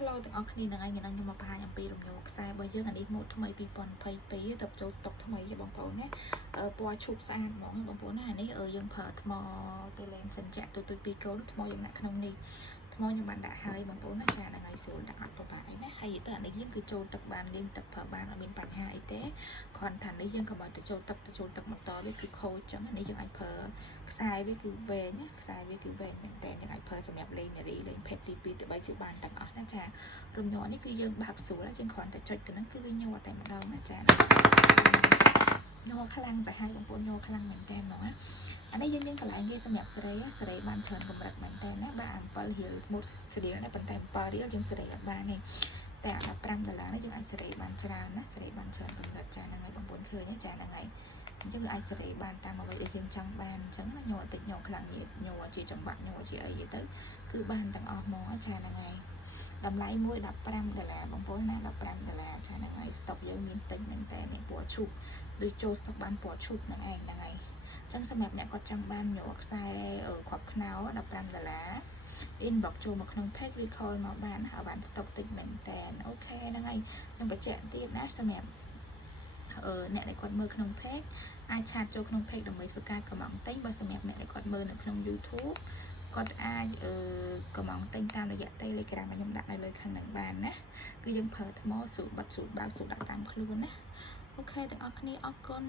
Hello ទាំងអស់គ្នានឹងថ្ងៃនេះខ្ញុំមកបង្ហាញអំពីរំញោខ្សែរបស់យើងអានេះម៉ូដថ្មី2022ទៅចូលស្តុកថ្មីបងប្អូនណាពណ៌ឈូកស្អាតហ្មងបងប្អូនណាអានេះយើងប្រើថ្មតេឡេនសិនចាក់ទូទូ2គោលថ្មយើងដាក់ក្នុងនេះថ្មខ្ញុំបានដាក់ហើយបងប្អូនណាចាថ្ងៃស្រួលដាក់អត់ប្របាយណាហើយទៅអានេះយើងគឺចូលទឹកបានលាងទឹកប្រើបានអត់មានបញ្ហាអីទេគ្រាន់តែនេះយើងក៏មកទៅចូលទឹកម៉ូតូវាគឺខូចចឹងនេះយើងអាចប្រើខ្សែវាគឺវែងណាខ្សែវាគឺវែងមែនតើយើងអាចប្រើសម្រាប់លេងនារីលេងភេទទី2ទី3គឺបានទាំងអស់ណាចារំញោនេះគឺយើងបើកស្រួលយើងគ្រាន់តែចុចទៅហ្នឹងគឺវាញោតែម្ដងណាចាញោខ្លាំងទៅហើយបងប្អូនញោខ្លាំងមែនតើហ្មងណាអានេះយើងមានកន្លែងវាសម្រាប់សេរីបានច្រើនកម្រិតមែនតើណាបាទ7រៀលស្មូតសេរីណាប៉ុន្តែ7រៀលយើងសេរីអត់បានទេតែ$15នេះយើងអាចសេរីបានច្រើនណាសេរីបានច្រើនកម្រិតចាហ្នឹងហើយបងប្អូនឃើញចាហ្នឹងហើយអញ្ចឹងវាអាចសេរីបានតាមអ្វីដែលយើងចង់បានអញ្ចឹងញោតិចញោខ្លាំងញោជាចង្វាក់ញោជាអីទៅគឺបានទាំងអស់ហ្មងចាហ្នឹងហើយតម្លៃមួយ$15បងប្អូនណា$15ចាហ្នឹងហើយស្តុកយើងមានតិចមែនតើនេះពណ៌ឈូកដូចចូលស្តុកបានពណ៌ឈូកហ្នឹងឯងហ្នឹងហើយចឹងសម្រាប់អ្នកគាត់ចង់បានញោខ្សែគ្រប់ខ្នោ$15 inbox ចូលមកក្នុង page recall មកបានហើយបានស្តុកតិចមែនតើអូខេហ្នឹងហើយខ្ញុំបញ្ជាក់ទៀតណាសម្រាប់អ្នកដែលគាត់មើលក្នុង page អាចឆាតចូលក្នុង page ដើម្បីធ្វើការកម្មង់ទិញបើសម្រាប់អ្នកដែលគាត់មើលនៅក្នុង YouTube គាត់អាចកម្មង់ទិញតាមរយៈ Telegram ដែលខ្ញុំដាក់នៅលើខាងហ្នឹងបានណាគឺយើងប្រើថ្មស្រួលបិទស្រួលបើកស្រួលដាក់តាមខ្លួនណាអូខេទាំងអស់គ្នាអរគុណ